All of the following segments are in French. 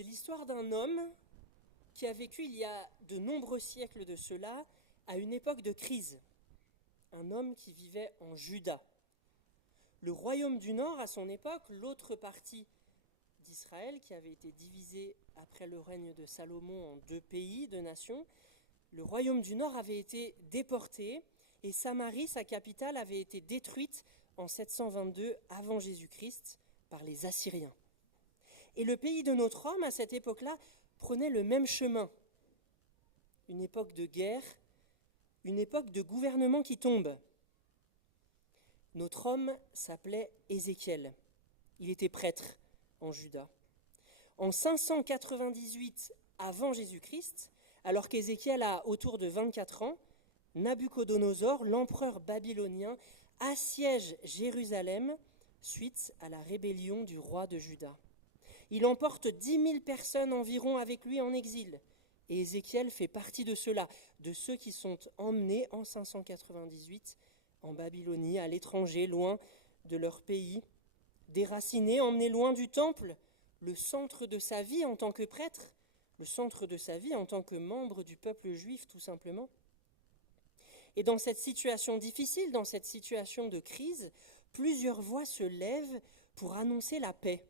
C'est l'histoire d'un homme qui a vécu il y a de nombreux siècles de cela, à une époque de crise. Un homme qui vivait en Juda. Le royaume du Nord, à son époque, l'autre partie d'Israël, qui avait été divisée après le règne de Salomon en deux pays, deux nations, le royaume du Nord avait été déporté et Samarie, sa capitale, avait été détruite en 722 avant Jésus-Christ par les Assyriens. Et le pays de notre homme, à cette époque-là, prenait le même chemin. Une époque de guerre, une époque de gouvernement qui tombe. Notre homme s'appelait Ézéchiel. Il était prêtre en Juda. En 598 avant Jésus-Christ, alors qu'Ézéchiel a autour de 24 ans, Nabuchodonosor, l'empereur babylonien, assiège Jérusalem suite à la rébellion du roi de Juda. Il emporte 10 000 personnes environ avec lui en exil. Et Ézéchiel fait partie de ceux-là, de ceux qui sont emmenés en 598 en Babylonie, à l'étranger, loin de leur pays, déracinés, emmenés loin du temple, le centre de sa vie en tant que prêtre, le centre de sa vie en tant que membre du peuple juif, tout simplement. Et dans cette situation difficile, dans cette situation de crise, plusieurs voix se lèvent pour annoncer la paix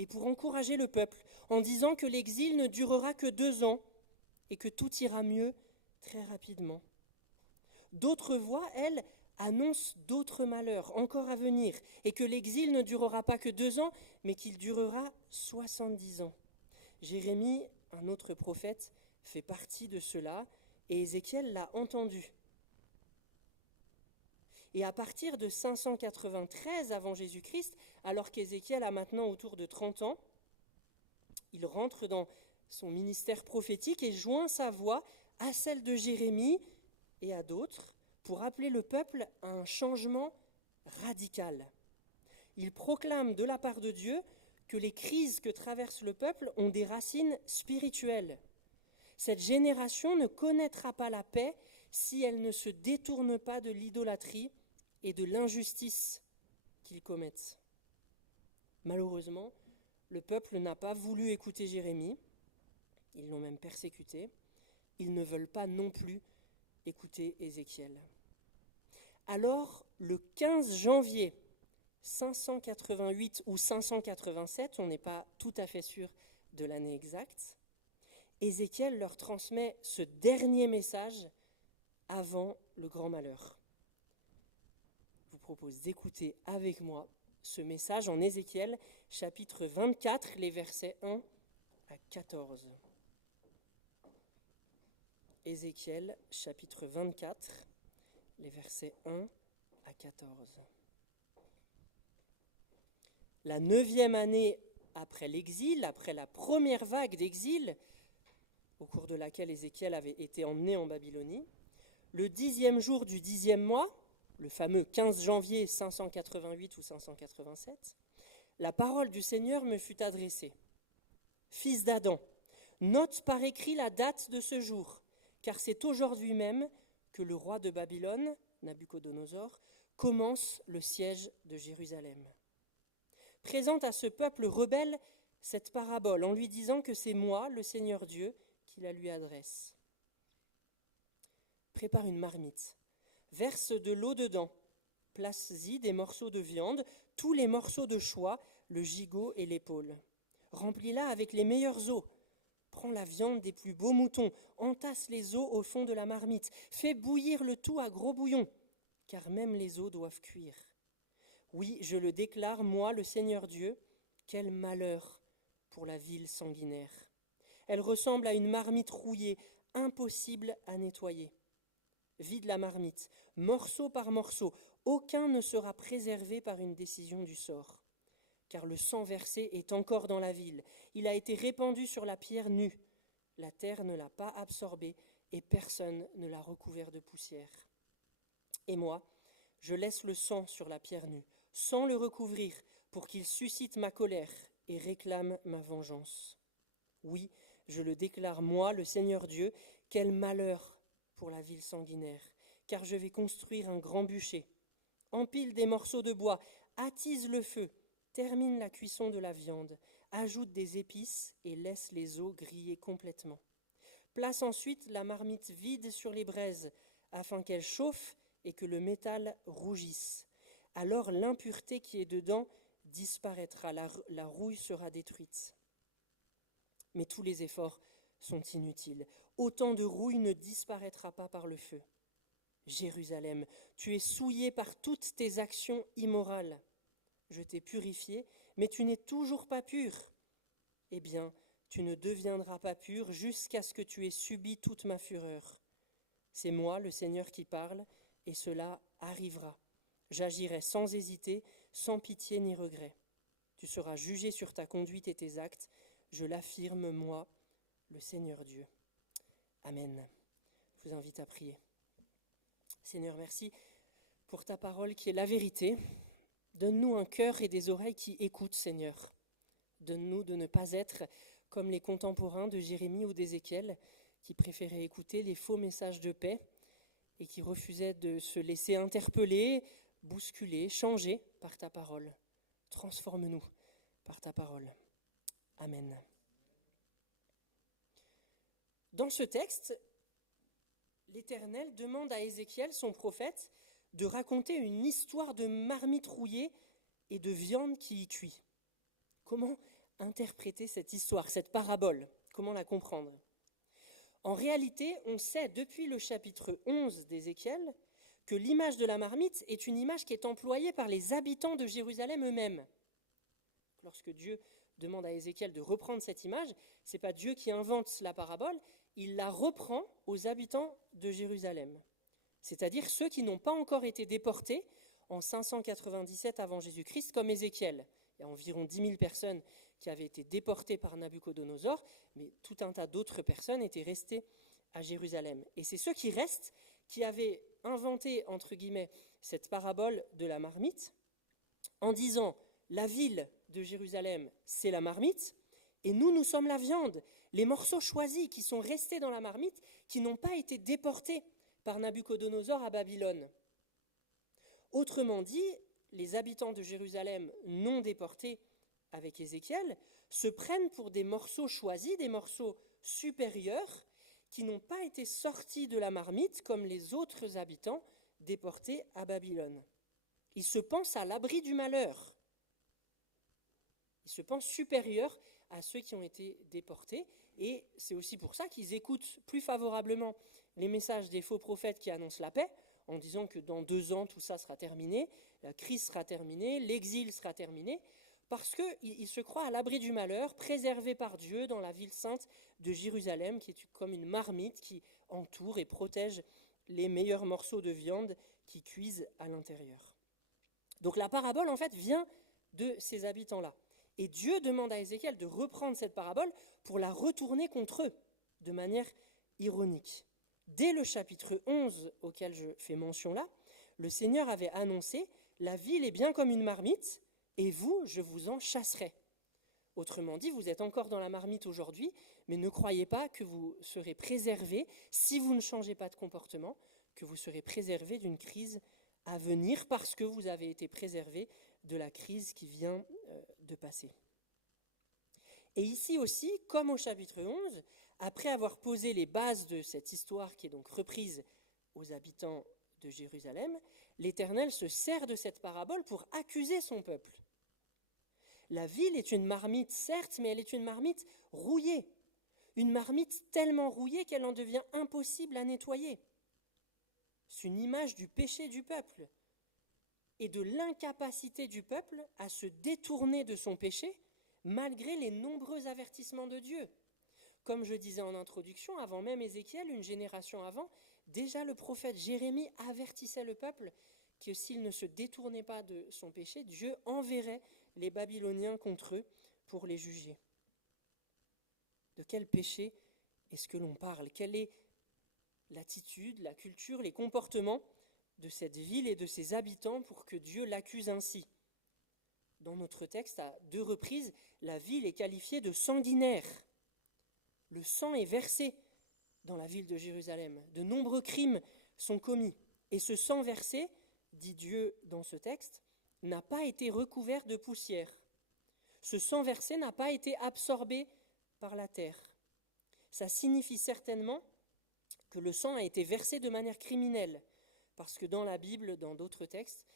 et pour encourager le peuple, en disant que l'exil ne durera que 2 ans et que tout ira mieux très rapidement. D'autres voix, elles, annoncent d'autres malheurs encore à venir, et que l'exil ne durera pas que 2 ans, mais qu'il durera 70 ans. Jérémie, un autre prophète, fait partie de cela, et Ézéchiel l'a entendu. Et à partir de 593 avant Jésus-Christ, alors qu'Ézéchiel a maintenant autour de 30 ans, il rentre dans son ministère prophétique et joint sa voix à celle de Jérémie et à d'autres pour appeler le peuple à un changement radical. Il proclame de la part de Dieu que les crises que traverse le peuple ont des racines spirituelles. Cette génération ne connaîtra pas la paix si elle ne se détourne pas de l'idolâtrie et de l'injustice qu'ils commettent. Malheureusement, le peuple n'a pas voulu écouter Jérémie, ils l'ont même persécuté, ils ne veulent pas non plus écouter Ézéchiel. Alors, le 15 janvier 588 ou 587, on n'est pas tout à fait sûr de l'année exacte, Ézéchiel leur transmet ce dernier message avant le grand malheur. Je vous propose d'écouter avec moi ce message en Ézéchiel, chapitre 24, les versets 1 à 14. Ézéchiel, chapitre 24, les versets 1 à 14. La 9e année après l'exil, après la première vague d'exil, au cours de laquelle Ézéchiel avait été emmené en Babylonie, le 10e jour du 10e mois, le fameux 15 janvier 588 ou 587, la parole du Seigneur me fut adressée. Fils d'Adam, note par écrit la date de ce jour, car c'est aujourd'hui même que le roi de Babylone, Nabuchodonosor, commence le siège de Jérusalem. Présente à ce peuple rebelle cette parabole en lui disant que c'est moi, le Seigneur Dieu, qui la lui adresse. Prépare une marmite, verse de l'eau dedans, place-y des morceaux de viande, tous les morceaux de choix, le gigot et l'épaule. Remplis-la avec les meilleurs os. Prends la viande des plus beaux moutons, entasse les os au fond de la marmite, fais bouillir le tout à gros bouillon, car même les os doivent cuire. Oui, je le déclare, moi, le Seigneur Dieu, quel malheur pour la ville sanguinaire. Elle ressemble à une marmite rouillée, impossible à nettoyer. Vide la marmite, morceau par morceau, aucun ne sera préservé par une décision du sort. Car le sang versé est encore dans la ville, il a été répandu sur la pierre nue. La terre ne l'a pas absorbé et personne ne l'a recouvert de poussière. Et moi, je laisse le sang sur la pierre nue, sans le recouvrir, pour qu'il suscite ma colère et réclame ma vengeance. Oui, je le déclare, moi, le Seigneur Dieu, quel malheur pour la ville sanguinaire, car je vais construire un grand bûcher. Empile des morceaux de bois, attise le feu, termine la cuisson de la viande, ajoute des épices et laisse les os griller complètement. Place ensuite la marmite vide sur les braises afin qu'elle chauffe et que le métal rougisse. Alors l'impureté qui est dedans disparaîtra, la rouille sera détruite. Mais tous les efforts sont inutiles. Autant de rouille ne disparaîtra pas par le feu. Jérusalem, tu es souillée par toutes tes actions immorales. Je t'ai purifié, mais tu n'es toujours pas pure. Eh bien, tu ne deviendras pas pure jusqu'à ce que tu aies subi toute ma fureur. C'est moi, le Seigneur, qui parle, et cela arrivera. J'agirai sans hésiter, sans pitié ni regret. Tu seras jugé sur ta conduite et tes actes. Je l'affirme, moi, le Seigneur Dieu. Amen. Je vous invite à prier. Seigneur, merci pour ta parole qui est la vérité. Donne-nous un cœur et des oreilles qui écoutent, Seigneur. Donne-nous de ne pas être comme les contemporains de Jérémie ou d'Ézéchiel, qui préféraient écouter les faux messages de paix et qui refusaient de se laisser interpeller, bousculer, changer par ta parole. Transforme-nous par ta parole. Amen. Dans ce texte, l'Éternel demande à Ézéchiel, son prophète, de raconter une histoire de marmite rouillée et de viande qui y cuit. Comment interpréter cette histoire, cette parabole? Comment la comprendre? En réalité, on sait depuis le chapitre 11 d'Ézéchiel que l'image de la marmite est une image qui est employée par les habitants de Jérusalem eux-mêmes. Lorsque Dieu demande à Ézéchiel de reprendre cette image, ce n'est pas Dieu qui invente la parabole, il la reprend aux habitants de Jérusalem, c'est-à-dire ceux qui n'ont pas encore été déportés en 597 avant Jésus-Christ comme Ézéchiel. Il y a environ 10 000 personnes qui avaient été déportées par Nabuchodonosor, mais tout un tas d'autres personnes étaient restées à Jérusalem. Et c'est ceux qui restent qui avaient inventé, entre guillemets, cette parabole de la marmite, en disant « la ville de Jérusalem, c'est la marmite, et nous sommes la viande, les morceaux choisis qui sont restés dans la marmite, qui n'ont pas été déportés par Nabuchodonosor à Babylone. » Autrement dit, les habitants de Jérusalem non déportés avec Ézéchiel se prennent pour des morceaux choisis, des morceaux supérieurs, qui n'ont pas été sortis de la marmite comme les autres habitants déportés à Babylone. Ils se pensent à l'abri du malheur. Ils se pensent supérieurs à ceux qui ont été déportés, et c'est aussi pour ça qu'ils écoutent plus favorablement les messages des faux prophètes qui annoncent la paix, en disant que dans 2 ans, tout ça sera terminé, la crise sera terminée, l'exil sera terminé, parce qu'ils se croient à l'abri du malheur, préservés par Dieu dans la ville sainte de Jérusalem, qui est comme une marmite qui entoure et protège les meilleurs morceaux de viande qui cuisent à l'intérieur. Donc la parabole, en fait, vient de ces habitants-là. Et Dieu demande à Ézéchiel de reprendre cette parabole pour la retourner contre eux, de manière ironique. Dès le chapitre 11 auquel je fais mention là, le Seigneur avait annoncé « La ville est bien comme une marmite, et vous, je vous en chasserai. » Autrement dit, vous êtes encore dans la marmite aujourd'hui, mais ne croyez pas que vous serez préservés, si vous ne changez pas de comportement, que vous serez préservés d'une crise à venir parce que vous avez été préservés de la crise qui vient de passer. Et ici aussi, comme au chapitre 11, après avoir posé les bases de cette histoire qui est donc reprise aux habitants de Jérusalem, l'Éternel se sert de cette parabole pour accuser son peuple. La ville est une marmite, certes, mais elle est une marmite rouillée. Une marmite tellement rouillée qu'elle en devient impossible à nettoyer. C'est une image du péché du peuple et de l'incapacité du peuple à se détourner de son péché malgré les nombreux avertissements de Dieu. Comme je disais en introduction, avant même Ézéchiel, une génération avant, déjà le prophète Jérémie avertissait le peuple que s'il ne se détournait pas de son péché, Dieu enverrait les Babyloniens contre eux pour les juger. De quel péché est-ce que l'on parle? Quelle est l'attitude, la culture, les comportements de cette ville et de ses habitants pour que Dieu l'accuse ainsi? Dans notre texte, à 2 reprises, la ville est qualifiée de sanguinaire. Le sang est versé dans la ville de Jérusalem. De nombreux crimes sont commis. Et ce sang versé, dit Dieu dans ce texte, n'a pas été recouvert de poussière. Ce sang versé n'a pas été absorbé par la terre. Ça signifie certainement que le sang a été versé de manière criminelle, parce que dans la Bible, dans d'autres textes,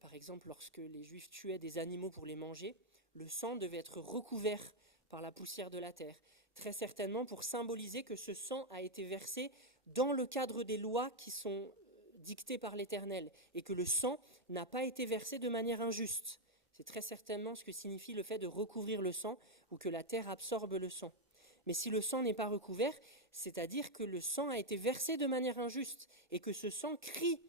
par exemple lorsque les Juifs tuaient des animaux pour les manger, le sang devait être recouvert par la poussière de la terre, très certainement pour symboliser que ce sang a été versé dans le cadre des lois qui sont dictées par l'Éternel, et que le sang n'a pas été versé de manière injuste. C'est très certainement ce que signifie le fait de recouvrir le sang, ou que la terre absorbe le sang. Mais si le sang n'est pas recouvert, c'est-à-dire que le sang a été versé de manière injuste, et que ce sang crie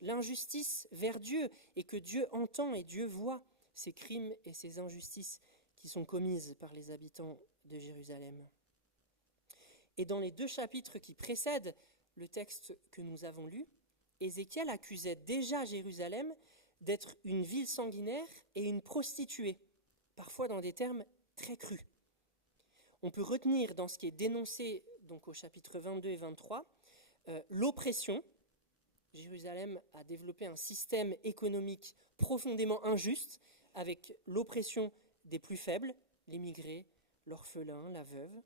l'injustice vers Dieu, et que Dieu entend et Dieu voit ces crimes et ces injustices qui sont commises par les habitants de Jérusalem. Et dans les 2 chapitres qui précèdent le texte que nous avons lu, Ézéchiel accusait déjà Jérusalem d'être une ville sanguinaire et une prostituée, parfois dans des termes très crus. On peut retenir dans ce qui est dénoncé donc au chapitre 22 et 23 l'oppression. Jérusalem a développé un système économique profondément injuste avec l'oppression des plus faibles, l'immigré, l'orphelin, la veuve,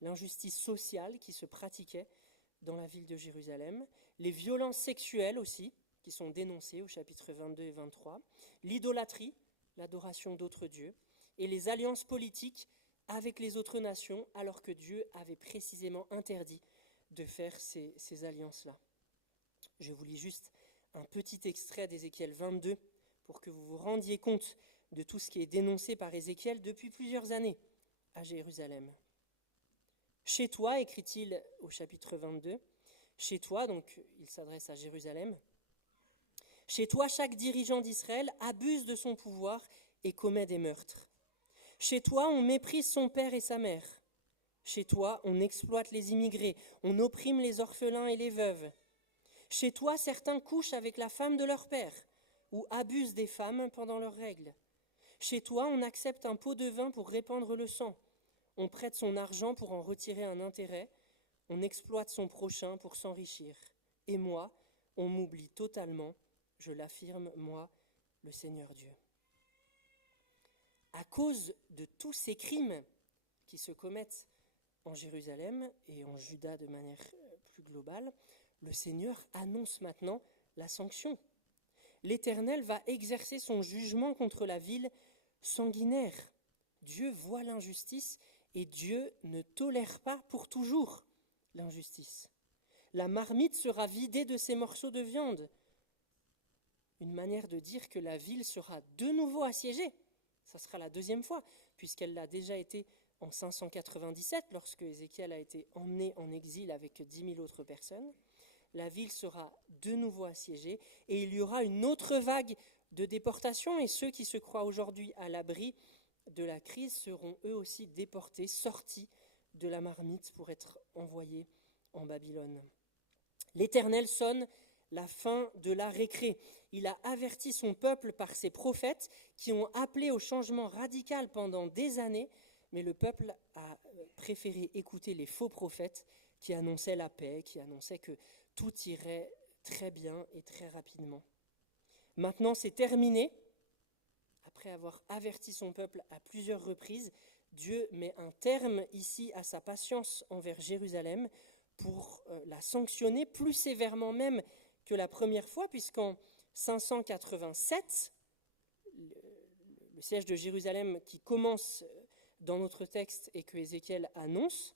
l'injustice sociale qui se pratiquait dans la ville de Jérusalem, les violences sexuelles aussi, qui sont dénoncées au chapitre 22 et 23, l'idolâtrie, l'adoration d'autres dieux, et les alliances politiques avec les autres nations, alors que Dieu avait précisément interdit de faire ces alliances-là. Je vous lis juste un petit extrait d'Ézéchiel 22 pour que vous vous rendiez compte de tout ce qui est dénoncé par Ézéchiel depuis plusieurs années à Jérusalem. « Chez toi, écrit-il au chapitre 22, chez toi, donc il s'adresse à Jérusalem, chez toi, chaque dirigeant d'Israël abuse de son pouvoir et commet des meurtres. Chez toi, on méprise son père et sa mère. Chez toi, on exploite les immigrés, on opprime les orphelins et les veuves. Chez toi, certains couchent avec la femme de leur père ou abusent des femmes pendant leurs règles. Chez toi, on accepte un pot de vin pour répandre le sang. On prête son argent pour en retirer un intérêt. On exploite son prochain pour s'enrichir. Et moi, on m'oublie totalement. Je l'affirme, moi, le Seigneur Dieu. » À cause de tous ces crimes qui se commettent en Jérusalem et en Juda de manière plus globale, le Seigneur annonce maintenant la sanction. L'Éternel va exercer son jugement contre la ville sanguinaire. Dieu voit l'injustice et Dieu ne tolère pas pour toujours l'injustice. La marmite sera vidée de ses morceaux de viande. Une manière de dire que la ville sera de nouveau assiégée. Ça sera la 2e fois, puisqu'elle l'a déjà été en 597, lorsque Ézéchiel a été emmené en exil avec 10 000 autres personnes. La ville sera de nouveau assiégée et il y aura une autre vague de déportation, et ceux qui se croient aujourd'hui à l'abri de la crise seront eux aussi déportés, sortis de la marmite pour être envoyés en Babylone. L'Éternel sonne la fin de la récré. Il a averti son peuple par ses prophètes qui ont appelé au changement radical pendant des années, mais le peuple a préféré écouter les faux prophètes qui annonçaient la paix, qui annonçaient que tout irait très bien et très rapidement. Maintenant, c'est terminé. Après avoir averti son peuple à plusieurs reprises, Dieu met un terme ici à sa patience envers Jérusalem pour la sanctionner plus sévèrement même que la première fois, puisqu'en 587, le siège de Jérusalem qui commence dans notre texte et que Ézéchiel annonce,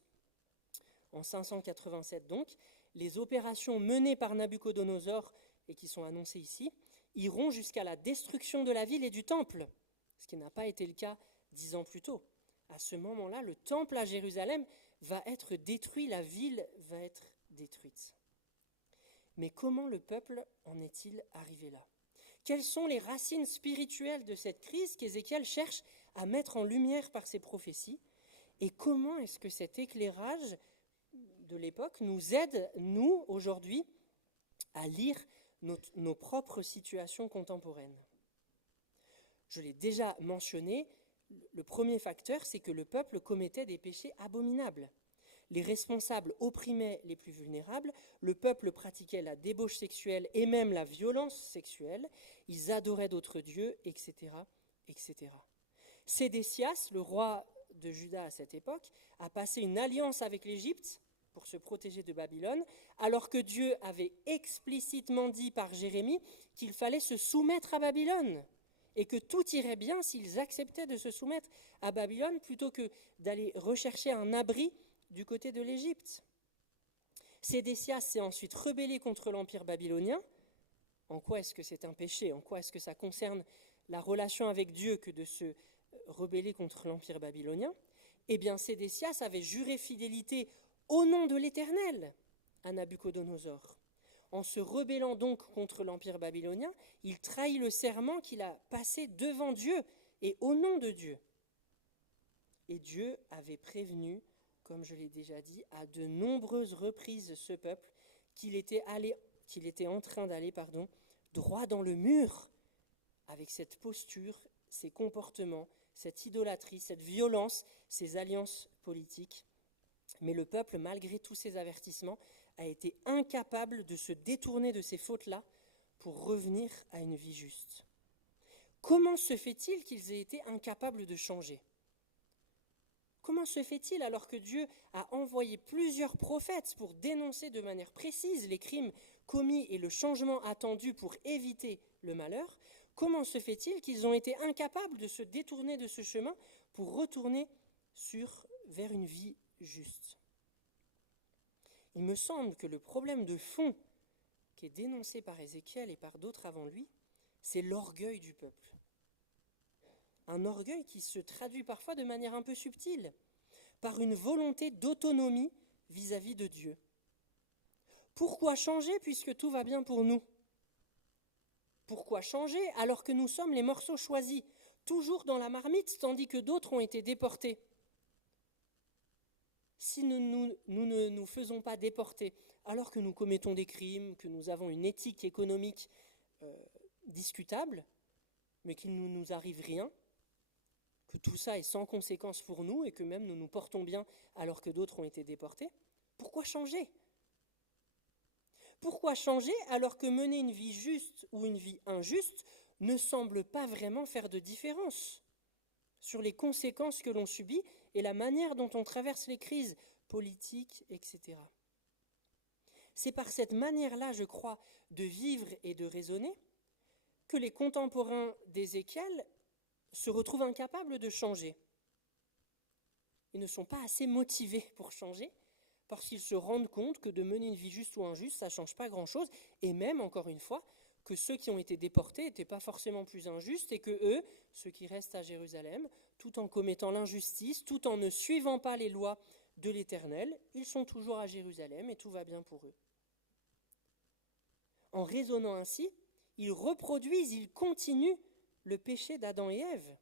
en 587 donc, les opérations menées par Nabuchodonosor et qui sont annoncées ici, iront jusqu'à la destruction de la ville et du temple, ce qui n'a pas été le cas 10 ans plus tôt. À ce moment-là, le temple à Jérusalem va être détruit, la ville va être détruite. Mais comment le peuple en est-il arrivé là ? Quelles sont les racines spirituelles de cette crise qu'Ézéchiel cherche à mettre en lumière par ses prophéties ? Et comment est-ce que cet éclairage de l'époque nous aide, nous, aujourd'hui, à lire nos propres situations contemporaines ? Je l'ai déjà mentionné, le premier facteur, c'est que le peuple commettait des péchés abominables. Les responsables opprimaient les plus vulnérables, le peuple pratiquait la débauche sexuelle et même la violence sexuelle, ils adoraient d'autres dieux, etc., etc. Sédécias, le roi de Juda à cette époque, a passé une alliance avec l'Égypte pour se protéger de Babylone, alors que Dieu avait explicitement dit par Jérémie qu'il fallait se soumettre à Babylone et que tout irait bien s'ils acceptaient de se soumettre à Babylone plutôt que d'aller rechercher un abri du côté de l'Égypte. Sédécias s'est ensuite rebellé contre l'empire babylonien. En quoi est-ce que c'est un péché? En quoi est-ce que ça concerne la relation avec Dieu que de se rebeller contre l'empire babylonien? Eh bien, Sédécias avait juré fidélité au nom de l'Éternel à Nabuchodonosor. En se rebellant donc contre l'empire babylonien, il trahit le serment qu'il a passé devant Dieu et au nom de Dieu. Et Dieu avait prévenu, comme je l'ai déjà dit, à de nombreuses reprises ce peuple qu'il était en train d'aller droit dans le mur avec cette posture, ces comportements, cette idolâtrie, cette violence, ces alliances politiques. Mais le peuple, malgré tous ces avertissements, a été incapable de se détourner de ces fautes-là pour revenir à une vie juste. Comment se fait-il qu'ils aient été incapables de changer ? Comment se fait-il, alors que Dieu a envoyé plusieurs prophètes pour dénoncer de manière précise les crimes commis et le changement attendu pour éviter le malheur, comment se fait-il qu'ils ont été incapables de se détourner de ce chemin pour retourner vers une vie juste ? Il me semble que le problème de fond qui est dénoncé par Ézéchiel et par d'autres avant lui, c'est l'orgueil du peuple. Un orgueil qui se traduit parfois de manière un peu subtile, par une volonté d'autonomie vis-à-vis de Dieu. Pourquoi changer puisque tout va bien pour nous ? Pourquoi changer alors que nous sommes les morceaux choisis, toujours dans la marmite, tandis que d'autres ont été déportés ? Si nous ne nous faisons pas déporter, alors que nous commettons des crimes, que nous avons une éthique économique discutable, mais qu'il ne nous arrive rien, que tout ça est sans conséquence pour nous et que même nous nous portons bien alors que d'autres ont été déportés, pourquoi changer ? Pourquoi changer alors que mener une vie juste ou une vie injuste ne semble pas vraiment faire de différence sur les conséquences que l'on subit et la manière dont on traverse les crises politiques, etc. C'est par cette manière-là, je crois, de vivre et de raisonner que les contemporains d'Ézéchiel se retrouvent incapables de changer. Ils ne sont pas assez motivés pour changer parce qu'ils se rendent compte que de mener une vie juste ou injuste, ça ne change pas grand-chose, et même, encore une fois, que ceux qui ont été déportés n'étaient pas forcément plus injustes et que eux, ceux qui restent à Jérusalem, tout en commettant l'injustice, tout en ne suivant pas les lois de l'Éternel, ils sont toujours à Jérusalem et tout va bien pour eux. En raisonnant ainsi, ils reproduisent, ils continuent le péché d'Adam et Ève,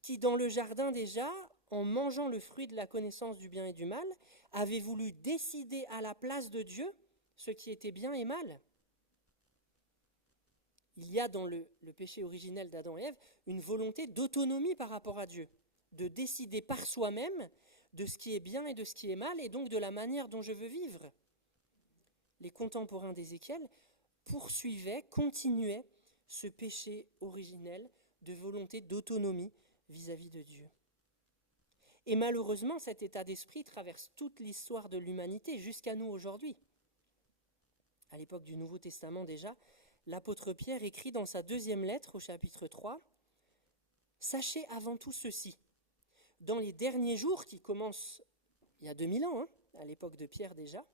qui dans le jardin déjà, en mangeant le fruit de la connaissance du bien et du mal, avaient voulu décider à la place de Dieu ce qui était bien et mal. Il y a dans le péché originel d'Adam et Ève une volonté d'autonomie par rapport à Dieu, de décider par soi-même de ce qui est bien et de ce qui est mal, et donc de la manière dont je veux vivre. Les contemporains d'Ézéchiel poursuivaient, continuaient ce péché originel de volonté d'autonomie vis-à-vis de Dieu. Et malheureusement, cet état d'esprit traverse toute l'histoire de l'humanité jusqu'à nous aujourd'hui. À l'époque du Nouveau Testament déjà, l'apôtre Pierre écrit dans sa deuxième lettre au chapitre 3 « Sachez avant tout ceci, dans les derniers jours qui commencent il y a 2000 ans, à l'époque de Pierre déjà,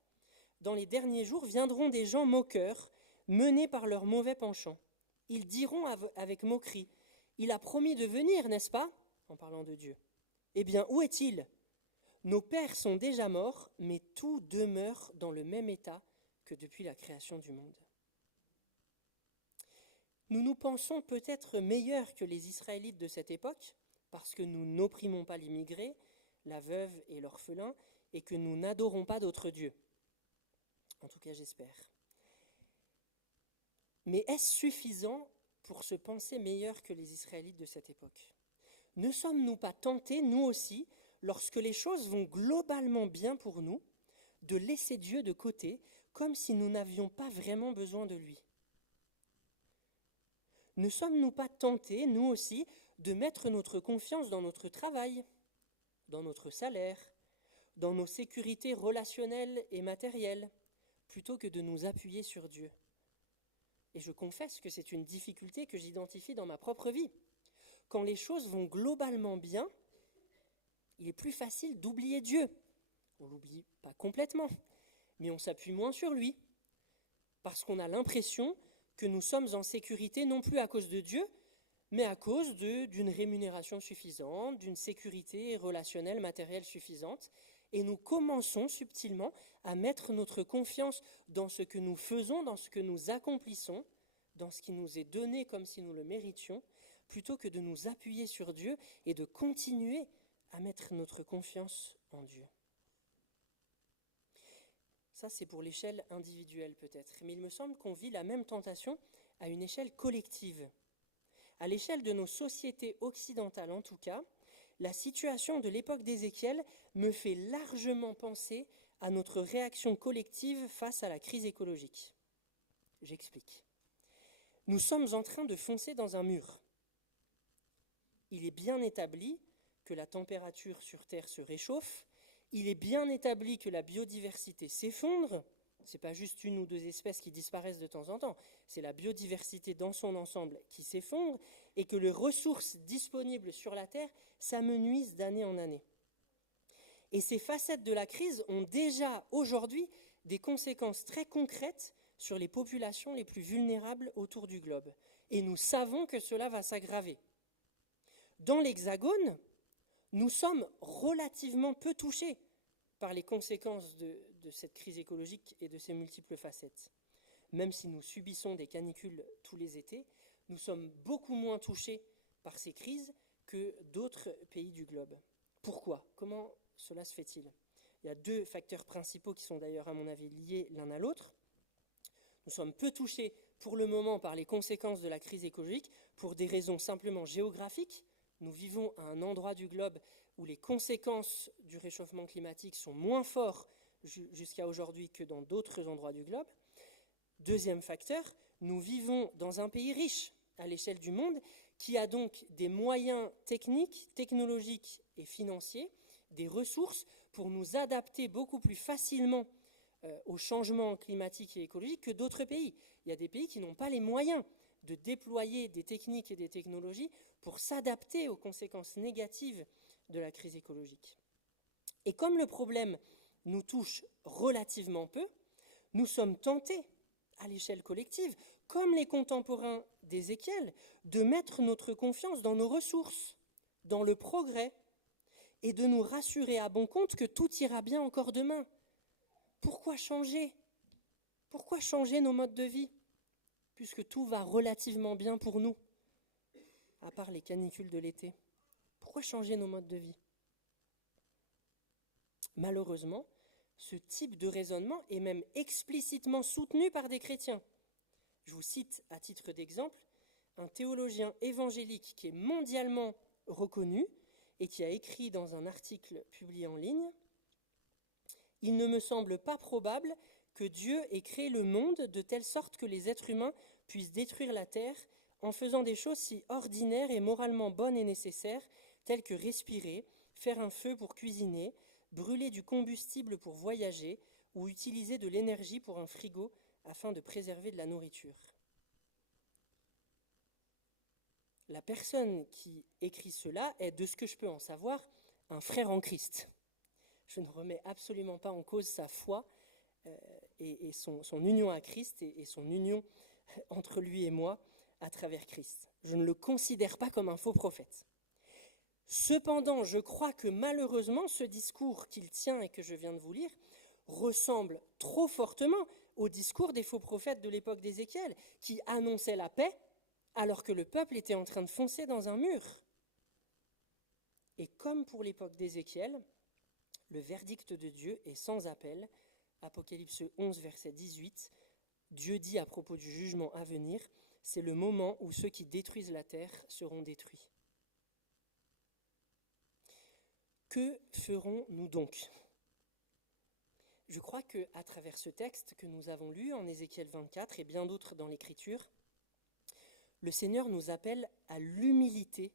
dans les derniers jours viendront des gens moqueurs, menés par leurs mauvais penchants. Ils diront avec moquerie, « Il a promis de venir, n'est-ce pas ?» en parlant de Dieu. Eh bien, où est-il ? Nos pères sont déjà morts, mais tout demeure dans le même état que depuis la création du monde. Nous nous pensons peut-être meilleurs que les Israélites de cette époque, parce que nous n'opprimons pas l'immigré, la veuve et l'orphelin, et que nous n'adorons pas d'autres dieux. En tout cas, j'espère. Mais est-ce suffisant pour se penser meilleurs que les Israélites de cette époque ? Ne sommes-nous pas tentés, nous aussi, lorsque les choses vont globalement bien pour nous, de laisser Dieu de côté, comme si nous n'avions pas vraiment besoin de lui ? Ne sommes-nous pas tentés, nous aussi, de mettre notre confiance dans notre travail, dans notre salaire, dans nos sécurités relationnelles et matérielles, plutôt que de nous appuyer sur Dieu. Et je confesse que c'est une difficulté que j'identifie dans ma propre vie. Quand les choses vont globalement bien, il est plus facile d'oublier Dieu. On ne l'oublie pas complètement, mais on s'appuie moins sur lui, parce qu'on a l'impression que nous sommes en sécurité non plus à cause de Dieu, mais à cause d'une rémunération suffisante, d'une sécurité relationnelle, matérielle suffisante. Et nous commençons subtilement à mettre notre confiance dans ce que nous faisons, dans ce que nous accomplissons, dans ce qui nous est donné comme si nous le méritions, plutôt que de nous appuyer sur Dieu et de continuer à mettre notre confiance en Dieu. Ça, c'est pour l'échelle individuelle peut-être, mais il me semble qu'on vit la même tentation à une échelle collective. À l'échelle de nos sociétés occidentales en tout cas, la situation de l'époque d'Ézéchiel me fait largement penser à notre réaction collective face à la crise écologique. J'explique. Nous sommes en train de foncer dans un mur. Il est bien établi que la température sur Terre se réchauffe, il est bien établi que la biodiversité s'effondre, ce n'est pas juste une ou deux espèces qui disparaissent de temps en temps, c'est la biodiversité dans son ensemble qui s'effondre et que les ressources disponibles sur la Terre s'amenuisent d'année en année. Et ces facettes de la crise ont déjà aujourd'hui des conséquences très concrètes sur les populations les plus vulnérables autour du globe. Et nous savons que cela va s'aggraver. Dans l'Hexagone, nous sommes relativement peu touchés par les conséquences de cette crise écologique et de ses multiples facettes. Même si nous subissons des canicules tous les étés, nous sommes beaucoup moins touchés par ces crises que d'autres pays du globe. Pourquoi ? Comment cela se fait-il ? Il y a deux facteurs principaux qui sont d'ailleurs à mon avis liés l'un à l'autre. Nous sommes peu touchés pour le moment par les conséquences de la crise écologique pour des raisons simplement géographiques. Nous vivons à un endroit du globe où les conséquences du réchauffement climatique sont moins fortes jusqu'à aujourd'hui que dans d'autres endroits du globe. Deuxième facteur, nous vivons dans un pays riche à l'échelle du monde qui a donc des moyens techniques, technologiques et financiers, des ressources pour nous adapter beaucoup plus facilement aux changements climatiques et écologiques que d'autres pays. Il y a des pays qui n'ont pas les moyens de déployer des techniques et des technologies pour s'adapter aux conséquences négatives de la crise écologique. Et comme le problème nous touche relativement peu, nous sommes tentés, à l'échelle collective, comme les contemporains d'Ézéchiel, de mettre notre confiance dans nos ressources, dans le progrès, et de nous rassurer à bon compte que tout ira bien encore demain. Pourquoi changer ? Pourquoi changer nos modes de vie ? Puisque tout va relativement bien pour nous, à part les canicules de l'été. Pourquoi changer nos modes de vie ? Malheureusement, ce type de raisonnement est même explicitement soutenu par des chrétiens. Je vous cite à titre d'exemple un théologien évangélique qui est mondialement reconnu et qui a écrit dans un article publié en ligne « Il ne me semble pas probable que Dieu ait créé le monde de telle sorte que les êtres humains puissent détruire la terre en faisant des choses si ordinaires et moralement bonnes et nécessaires, telles que respirer, faire un feu pour cuisiner, brûler du combustible pour voyager ou utiliser de l'énergie pour un frigo afin de préserver de la nourriture. » La personne qui écrit cela est, de ce que je peux en savoir, un frère en Christ. Je ne remets absolument pas en cause sa foi et son union à Christ et son union entre lui et moi à travers Christ. Je ne le considère pas comme un faux prophète. Cependant, je crois que malheureusement, ce discours qu'il tient et que je viens de vous lire ressemble trop fortement au discours des faux prophètes de l'époque d'Ézéchiel, qui annonçaient la paix alors que le peuple était en train de foncer dans un mur. Et comme pour l'époque d'Ézéchiel, le verdict de Dieu est sans appel. Apocalypse 11, verset 18, Dieu dit à propos du jugement à venir, c'est le moment où ceux qui détruisent la terre seront détruits. Que ferons-nous donc ? Je crois qu'à travers ce texte que nous avons lu en Ézéchiel 24 et bien d'autres dans l'Écriture, le Seigneur nous appelle à l'humilité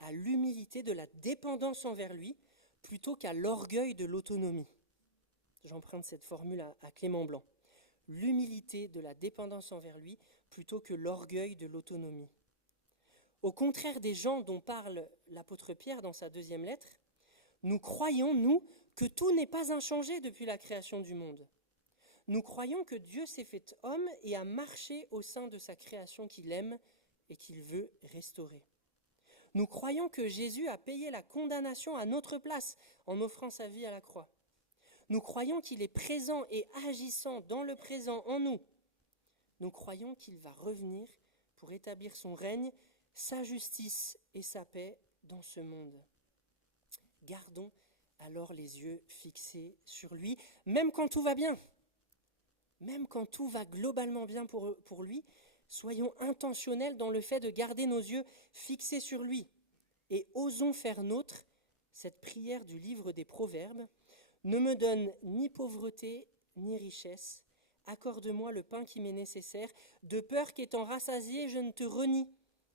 à l'humilité de la dépendance envers lui plutôt qu'à l'orgueil de l'autonomie. J'emprunte cette formule à Clément Blanc. L'humilité de la dépendance envers lui plutôt que l'orgueil de l'autonomie. Au contraire des gens dont parle l'apôtre Pierre dans sa deuxième lettre, nous croyons, nous, que tout n'est pas inchangé depuis la création du monde. Nous croyons que Dieu s'est fait homme et a marché au sein de sa création qu'il aime et qu'il veut restaurer. Nous croyons que Jésus a payé la condamnation à notre place en offrant sa vie à la croix. Nous croyons qu'il est présent et agissant dans le présent en nous. Nous croyons qu'il va revenir pour établir son règne, sa justice et sa paix dans ce monde. Gardons alors les yeux fixés sur lui, même quand tout va bien, même quand tout va globalement bien pour lui, soyons intentionnels dans le fait de garder nos yeux fixés sur lui et osons faire nôtre cette prière du livre des Proverbes. Ne me donne ni pauvreté ni richesse, accorde-moi le pain qui m'est nécessaire, de peur qu'étant rassasié, je ne te renie,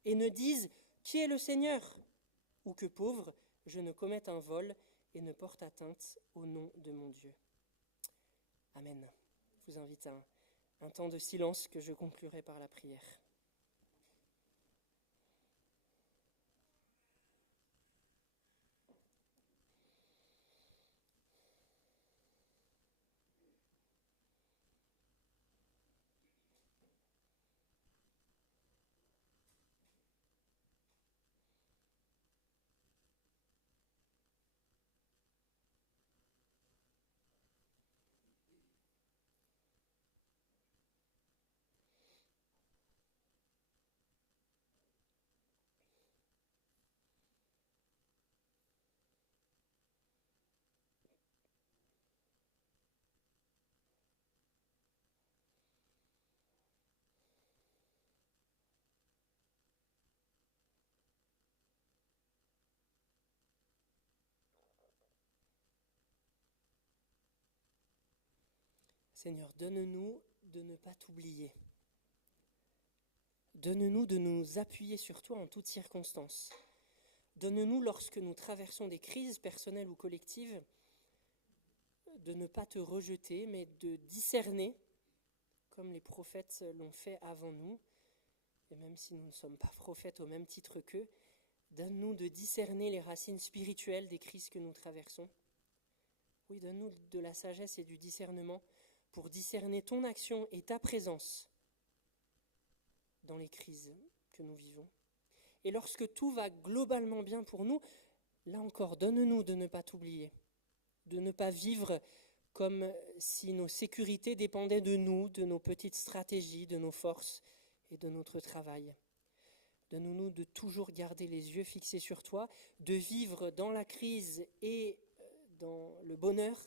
et ne dise « Qui est le Seigneur ?» ou que pauvre, je ne commette un vol et ne porte atteinte au nom de mon Dieu. Amen. Je vous invite à un temps de silence que je conclurai par la prière. Seigneur, donne-nous de ne pas t'oublier. Donne-nous de nous appuyer sur toi en toutes circonstances. Donne-nous, lorsque nous traversons des crises personnelles ou collectives, de ne pas te rejeter, mais de discerner, comme les prophètes l'ont fait avant nous, et même si nous ne sommes pas prophètes au même titre qu'eux, donne-nous de discerner les racines spirituelles des crises que nous traversons. Oui, donne-nous de la sagesse et du discernement pour discerner ton action et ta présence dans les crises que nous vivons. Et lorsque tout va globalement bien pour nous, là encore, donne-nous de ne pas t'oublier, de ne pas vivre comme si nos sécurités dépendaient de nous, de nos petites stratégies, de nos forces et de notre travail. Donne-nous de toujours garder les yeux fixés sur toi, de vivre dans la crise et dans le bonheur,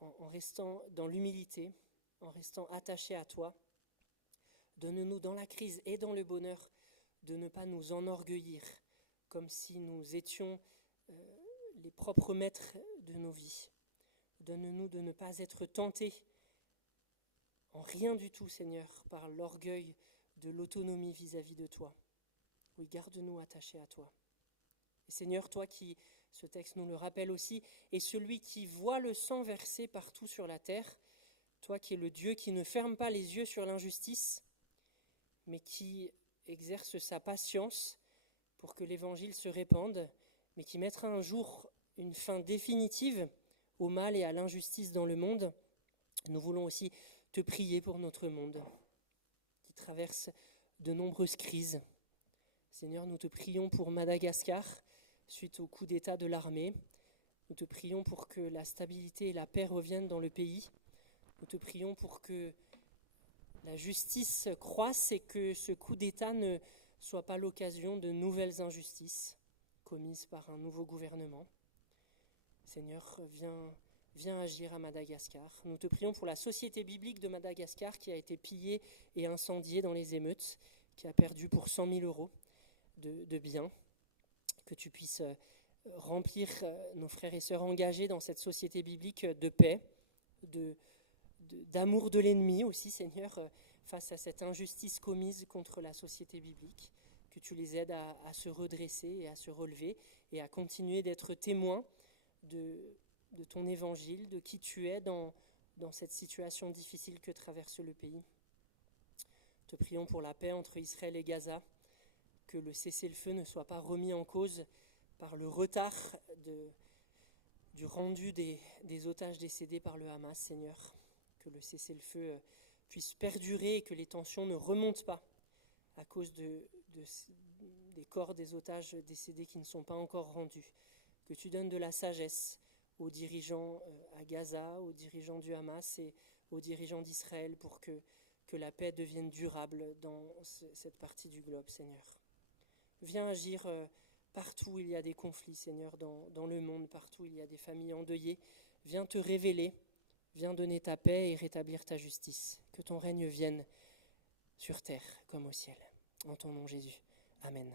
en restant dans l'humilité, en restant attachés à toi. Donne-nous dans la crise et dans le bonheur de ne pas nous enorgueillir, comme si nous étions les propres maîtres de nos vies. Donne-nous de ne pas être tentés en rien du tout, Seigneur, par l'orgueil de l'autonomie vis-à-vis de toi. Oui, garde-nous attachés à toi. Et Seigneur, toi qui, ce texte nous le rappelle aussi, es celui qui voit le sang versé partout sur la terre, toi qui es le Dieu qui ne ferme pas les yeux sur l'injustice, mais qui exerce sa patience pour que l'évangile se répande, mais qui mettra un jour une fin définitive au mal et à l'injustice dans le monde. Nous voulons aussi te prier pour notre monde qui traverse de nombreuses crises. Seigneur, nous te prions pour Madagascar, suite au coup d'État de l'armée. Nous te prions pour que la stabilité et la paix reviennent dans le pays. Nous te prions pour que la justice croisse et que ce coup d'État ne soit pas l'occasion de nouvelles injustices commises par un nouveau gouvernement. Seigneur, viens agir à Madagascar. Nous te prions pour la société biblique de Madagascar qui a été pillée et incendiée dans les émeutes, qui a perdu pour 100 000 euros de biens. Que tu puisses remplir nos frères et sœurs engagés dans cette société biblique de paix, d'amour de l'ennemi aussi, Seigneur, face à cette injustice commise contre la société biblique. que tu les aides à se redresser et à se relever et à continuer d'être témoins de ton évangile, de qui tu es dans cette situation difficile que traverse le pays. Te prions pour la paix entre Israël et Gaza, que le cessez-le-feu ne soit pas remis en cause par le retard du rendu des otages décédés par le Hamas, Seigneur. Que le cessez-le-feu puisse perdurer et que les tensions ne remontent pas à cause des corps des otages décédés qui ne sont pas encore rendus. Que tu donnes de la sagesse aux dirigeants à Gaza, aux dirigeants du Hamas et aux dirigeants d'Israël pour que la paix devienne durable dans cette partie du globe, Seigneur. Viens agir partout où il y a des conflits, Seigneur, dans le monde, partout où il y a des familles endeuillées. Viens te révéler, viens donner ta paix et rétablir ta justice. Que ton règne vienne sur terre comme au ciel. En ton nom, Jésus. Amen.